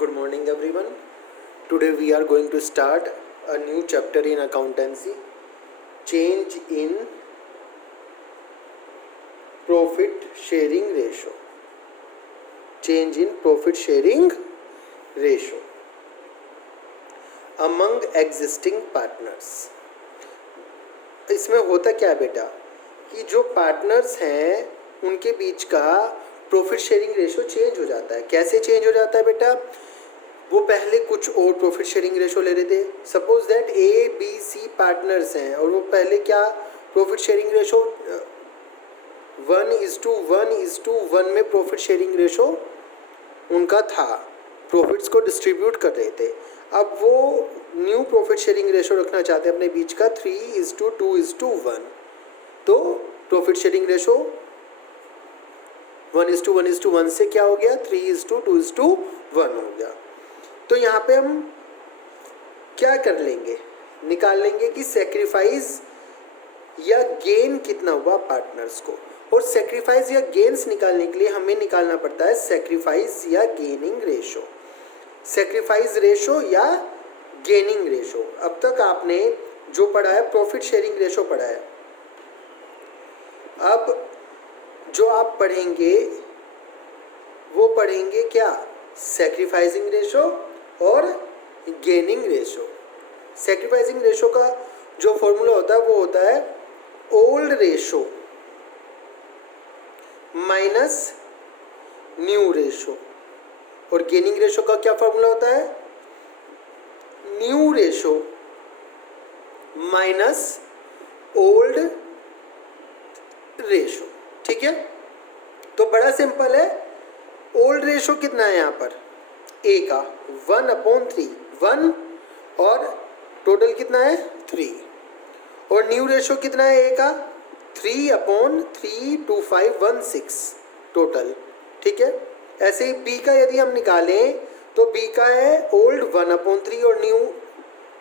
Good morning, everyone. Today we are going to start a new chapter in accountancy, change in profit sharing ratio. Change in profit sharing ratio among existing partners. इसमें होता क्या है बेटा कि जो partners हैं उनके बीच का प्रॉफिट शेयरिंग रेशो चेंज हो जाता है. कैसे चेंज हो जाता है बेटा? वो पहले कुछ और प्रॉफिट शेयरिंग रेशो ले रहे थे. Suppose that A B C partners हैं और वो पहले क्या प्रॉफिट शेयरिंग रेशो 1:1 में प्रॉफिट शेयरिंग रेशो उनका था. प्रॉफिट्स को डिस्ट्रीब्यूट कर रहे थे. अब वो न्यू प्रॉफिट शेयरिंग रेशो रखना चाहते हैं अपने बीच का 3:2:1. तो प्रॉफिट शेयरिंग रेशो 1:1 से क्या हो गया 3:2:1 हो गया. तो यहाँ पे हम क्या कर लेंगे, निकाल लेंगे कि सेक्रीफाइस या गेन कितना हुआ पार्टनर्स को. और सेक्रीफाइस या गेन्स निकालने के लिए हमें निकालना पड़ता है सेक्रीफाइस या गेनिंग रेशो. सेक्रीफाइस रेशो या गेनिंग रेशो. अब तक आपने जो पढ़ा है प्रॉफिट शेयरिंग रेशो पढ़ा है. अब जो आप पढ़ेंगे वो पढ़ेंगे क्या, सेक्रीफाइसिंग रेशो और गेनिंग रेशो. सेक्रीफाइसिंग रेशो का जो फॉर्मूला होता है वो होता है old ratio minus new ratio. और गेनिंग रेशो का क्या फॉर्मूला होता है, new ratio minus old ratio. ठीक है, तो बड़ा सिंपल है. ओल्ड रेशो कितना है यहाँ पर, ए का 1/3 1 और टोटल कितना है 3. और न्यू रेशो कितना है ए का 3/32516 टोटल. ठीक है, ऐसे ही बी का यदि हम निकालें तो बी का है ओल्ड 1/3 और न्यू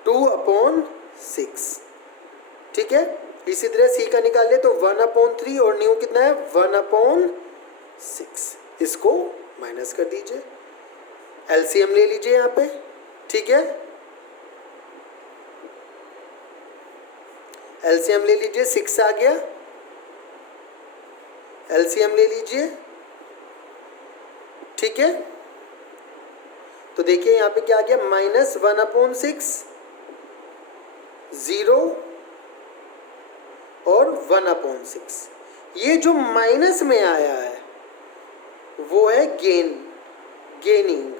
2/6. ठीक है, इसी तरह सी का निकाल ले तो 1/3 और न्यू कितना है 1/6. इसको माइनस कर दीजिए, एलसीएम ले लीजिए यहाँ पे. ठीक है, एलसीएम ले लीजिए, 6 आ गया. एलसीएम ले लीजिए. ठीक है, तो देखिए यहाँ पे क्या आ गया -1/6 0 और 1/6. ये जो माइनस में आया है वो है गेनिंग.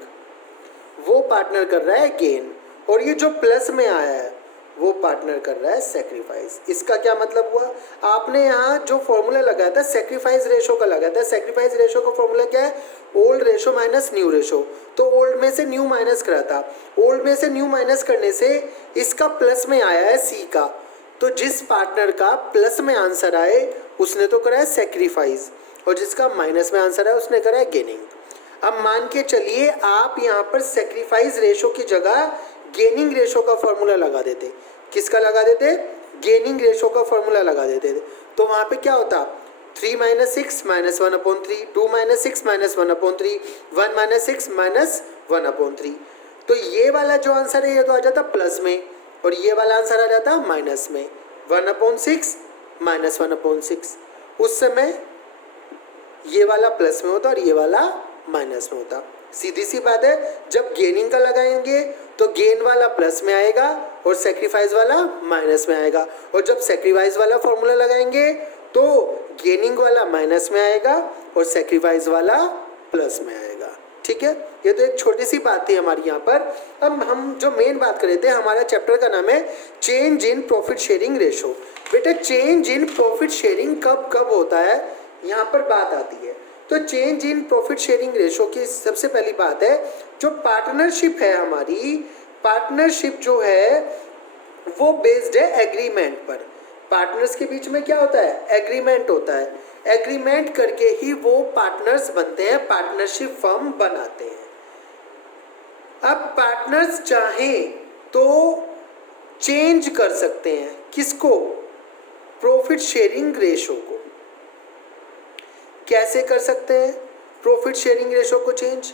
वो पार्टनर कर रहा है गेन. और ये जो प्लस में आया है वो पार्टनर कर रहा है सेक्रीफाइस. इसका क्या मतलब हुआ, आपने यहाँ जो फॉर्मूला लगाया था सेक्रीफाइस रेशो का लगाया था. सेक्रीफाइस रेशो का फॉर्मूला क्या है, old ratio minus new ratio. तो ओल्ड में से न्यू माइनस करा था. ओल्ड में से न्यू माइनस करने से इसका प्लस में आया है सी का. तो जिस पार्टनर का प्लस में आंसर आए उसने तो करा है सेक्रीफाइस और जिसका माइनस में आंसर है उसने करा है गेनिंग. अब मान के चलिए आप यहाँ पर सेक्रीफाइस रेशो की जगह गेनिंग रेशो का फॉर्मूला लगा देते. किसका लगा देते, गेनिंग रेशो का फॉर्मूला लगा देते. तो वहाँ पे क्या होता 3 - 6 -1/3 2 - 6 -1/3 1 - 6 -1/3. तो ये वाला जो आंसर है ये तो आ जाता प्लस में और ये वाला आंसर आ जाता माइनस में. 1/6 -1/6. उस समय ये वाला प्लस में होता और ये वाला माइनस में होता. सीधी सी बात है, जब गेनिंग का लगाएंगे तो गेन वाला प्लस में आएगा और सेक्रीफाइस वाला माइनस में आएगा. और जब सेक्रीफाइस वाला फॉर्मूला लगाएंगे तो गेनिंग वाला माइनस में आएगा और सेक्रीफाइस वाला प्लस में आएगा. ठीक है, ये तो एक छोटी सी बात थी हमारी यहाँ पर. अब हम जो मेन बात कर रहे थे, हमारा चैप्टर का नाम है change in profit sharing ratio. बेटा चेंज इन प्रॉफिट शेयरिंग कब कब होता है, यहाँ पर बात आती है. तो change in profit sharing ratio की सबसे पहली बात है, जो पार्टनरशिप है हमारी, पार्टनरशिप जो है वो बेस्ड है एग्रीमेंट पर. पार्टनर्स के बीच में क्या होता है, एग्रीमेंट होता है. एग्रीमेंट करके ही वो पार्टनर्स बनते हैं, पार्टनरशिप फर्म बनाते हैं. अब पार्टनर्स चाहें तो चेंज कर सकते हैं किसको, प्रॉफिट शेयरिंग रेशो को. कैसे कर सकते हैं प्रॉफिट शेयरिंग रेशो को चेंज,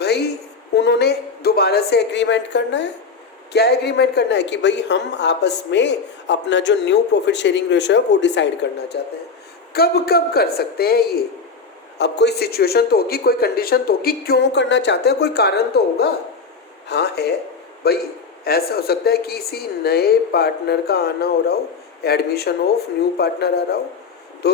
भाई उन्होंने दोबारा से एग्रीमेंट करना है। क्या एग्रीमेंट करना है कि भाई हम आपस में अपना जो न्यू प्रॉफिट शेयरिंग रेशियो है वो डिसाइड करना चाहते हैं। कब कब कर सकते हैं ये? अब कोई सिचुएशन तो होगी, कोई कंडीशन तो होगी, क्यों करना चाहते हैं, कोई कारण तो होगा। हाँ है भाई, ऐसा हो सकता है कि किसी नए पार्टनर का आना हो रहा हो, एडमिशन ऑफ न्यू पार्टनर आ रहा हो, तो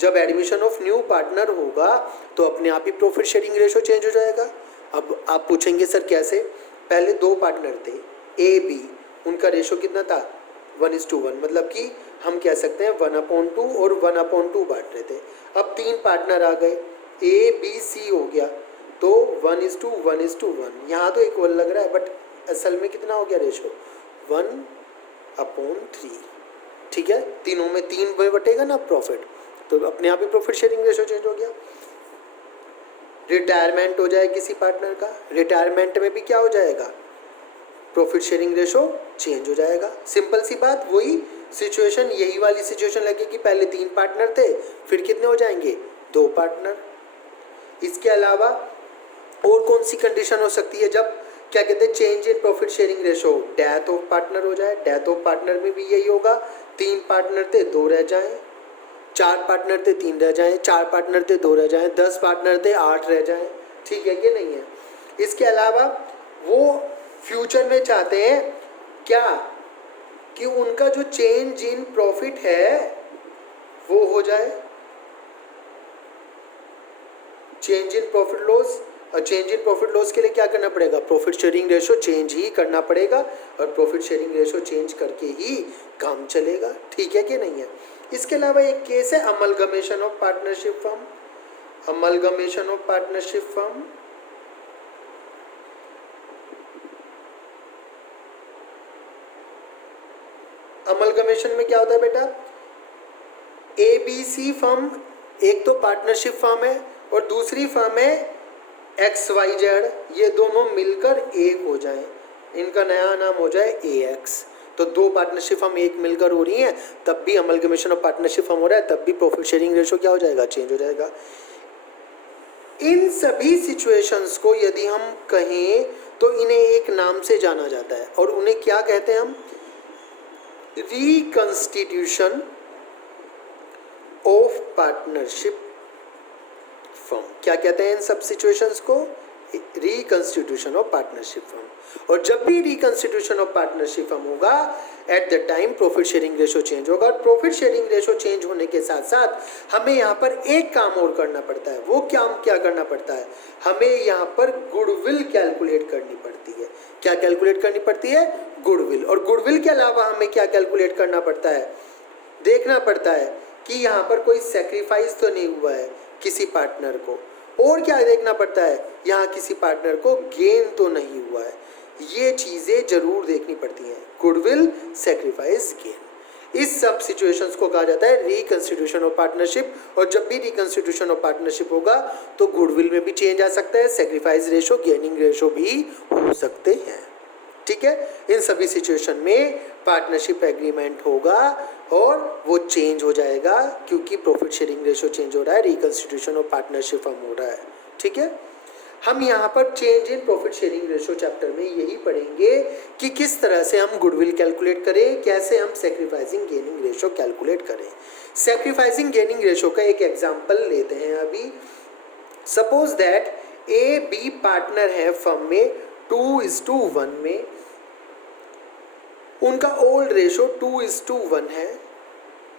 जब एडमिशन ऑफ न्यू पार्टनर होगा तो अपने आप ही प्रॉफिट शेयरिंग रेशो चेंज हो जाएगा। अब आप पूछेंगे सर कैसे? पहले दो पार्टनर थे ए बी, उनका रेशो कितना था 1:1, मतलब कि हम कह सकते हैं 1/2 और 1/2 बांट रहे थे। अब तीन पार्टनर आ गए, ए बी सी हो गया, तो 1:1:1। यहाँ तो इक्वल लग रहा है बट असल में कितना हो गया रेशो 1/3। ठीक है, तीनों में 3 में बटेगा ना प्रॉफिट, तो अपने आप ही प्रॉफिट शेयरिंग रेशो चेंज हो गया। रिटायरमेंट हो जाए किसी पार्टनर का, रिटायरमेंट में भी क्या हो जाएगा, प्रॉफिट शेयरिंग रेशो चेंज हो जाएगा। सिंपल सी बात, वही सिचुएशन, यही वाली सिचुएशन लगेगी। पहले 3 पार्टनर थे, फिर कितने हो जाएंगे 2 पार्टनर। इसके अलावा और कौन सी कंडीशन हो सकती है जब क्या कहते हैं change in profit sharing ratio? Death of partner हो जाए। डेथ ऑफ पार्टनर में भी यही होगा, 3 पार्टनर थे 2 रह जाएं, 4 पार्टनर थे 3 रह जाएं, 4 पार्टनर थे 2 रह जाएं, 10 पार्टनर थे 8 रह जाएं। ठीक है कि नहीं है? इसके अलावा वो फ्यूचर में चाहते हैं क्या कि उनका जो चेंज इन प्रॉफिट है वो हो जाए, चेंज इन प्रॉफिट लॉस। और चेंज इन प्रॉफिट लॉस के लिए क्या करना पड़ेगा, प्रॉफिट शेयरिंग रेशो चेंज ही करना पड़ेगा, और प्रॉफिट शेयरिंग रेशो चेंज करके ही काम चलेगा। ठीक है कि नहीं है? इसके अलावा एक केस है amalgamation of partnership firm. Amalgamation of partnership firm, amalgamation में क्या होता है बेटा, ए बी सी फर्म, एक तो पार्टनरशिप फर्म है और दूसरी फर्म है XYZ, ये दोनों मिलकर एक हो जाएं, इनका नया नाम हो जाए AX। तो 2 पार्टनरशिप फर्म एक मिलकर हो रही हैं, तब भी अमलगमेशन ऑफ पार्टनरशिप फर्म हो रहा है, तब भी प्रॉफिट शेयरिंग रेशो क्या हो जाएगा, चेंज हो जाएगा। इन सभी सिचुएशंस को यदि हम कहें तो इन्हें एक नाम से जाना जाता है, और उन्हें क्या कहते हैं हम, रिकंस्टिट्यूशन ऑफ पार्टनरशिप फर्म। क्या कहते हैं इन सब सिचुएशंस को, रिकंस्टिट्यूशन ऑफ पार्टनरशिप फर्म। और जब भी रिकंस्टिट्यूशन ऑफ पार्टनरशिप फर्म होगा, at the time profit sharing ratio change होगा। और प्रॉफिट शेयरिंग रेशो चेंज होने के साथ साथ हमें यहाँ पर एक काम और करना पड़ता है। वो क्या करना पड़ता है, हमें यहाँ पर गुडविल कैलकुलेट करनी पड़ती है। क्या कैलकुलेट करनी पड़ती है, गुडविल। और गुडविल के अलावा हमें क्या कैलकुलेट करना पड़ता है, देखना पड़ता है कि यहाँ पर कोई सेक्रीफाइस तो नहीं हुआ है किसी पार्टनर को, और क्या देखना पड़ता है, यहाँ किसी पार्टनर को गेन तो नहीं हुआ है। ये चीज़ें जरूर देखनी पड़ती हैं, गुडविल, सेक्रीफाइस, गेन। इस सब सिचुएशंस को कहा जाता है रिकंस्टिट्यूशन ऑफ पार्टनरशिप। और जब भी रिकंस्टिट्यूशन ऑफ पार्टनरशिप होगा तो गुडविल में भी चेंज आ सकता है, सेक्रीफाइस रेशो, गेनिंग रेशो भी हो सकते हैं। ठीक है, इन सभी सिचुएशन में पार्टनरशिप एग्रीमेंट होगा और वो चेंज हो जाएगा, क्योंकि प्रॉफिट शेयरिंग रेशो चेंज हो रहा है, रिकंस्टिट्यूशन ऑफ पार्टनरशिप फॉर्म हो रहा है। ठीक है, हम यहाँ पर change in profit sharing ratio chapter में यही पढ़ेंगे कि किस तरह से हम गुडविल कैलकुलेट करें, कैसे हम सेक्रीफाइसिंग गेनिंग रेशो कैलकुलेट करें। सेक्रीफाइसिंग गेनिंग रेशो का एक एग्जाम्पल लेते हैं अभी। Suppose that A B partner है फर्म में 2:1 में, उनका ओल्ड रेशो 2:1 है।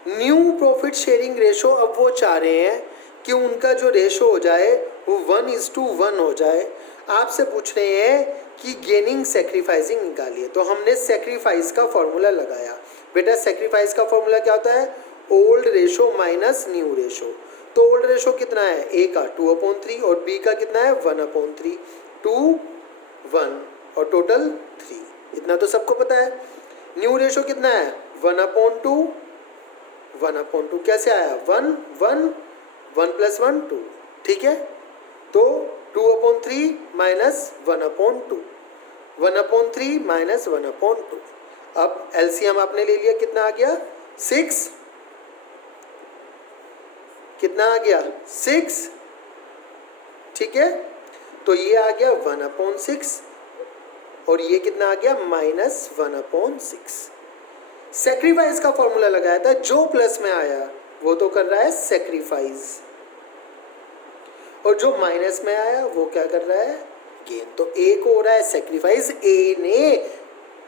न्यू प्रॉफिट शेयरिंग रेशो अब वो चाह रहे हैं कि उनका जो रेशो हो जाए वो 1:1 हो जाए। आपसे पूछ रहे हैं कि गेनिंग सेक्रीफाइसिंग निकालिए, तो हमने सेक्रीफाइस का फॉर्मूला लगाया। बेटा सेक्रीफाइस का फॉर्मूला क्या होता है, old ratio minus new ratio. तो ओल्ड रेशो कितना है, ए का 2/3 और बी का कितना है 1/3, 2, 1 और टोटल 3, इतना तो सबको पता है। न्यू रेशो कितना है 1/2, 1/2 कैसे आया 1 1 1 + 1 2। ठीक है, तो 2/3 माइनस 1/2, 1/3 माइनस 1/2। अब एलसीएम आपने ले लिया, कितना आ गया 6, कितना आ गया 6। ठीक है, तो ये आ गया 1/6 और ये कितना आ गया -1/6। सेक्रीफाइस का फॉर्मूला लगाया था, जो प्लस में आया वो तो कर रहा है सेक्रीफाइस, और जो माइनस में आया वो क्या कर रहा है, गेन। तो ए को हो रहा है सेक्रीफाइस, ए ने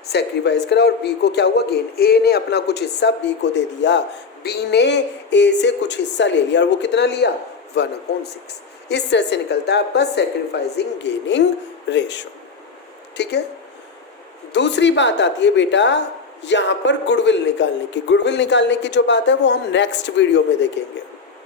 सेक्रीफाइस करा, और बी को क्या हुआ, गेन। ए ने अपना कुछ हिस्सा बी को दे दिया, बी ने ए से कुछ हिस्सा ले लिया, और वो कितना लिया 1/6। इस तरह से निकलता है आपका सेक्रीफाइसिंग गेनिंग रेशो। ठीक है। दूसरी बात आती है बेटा यहाँ पर गुडविल निकालने की। गुडविल निकालने की जो बात है वो हम नेक्स्ट वीडियो में देखेंगे।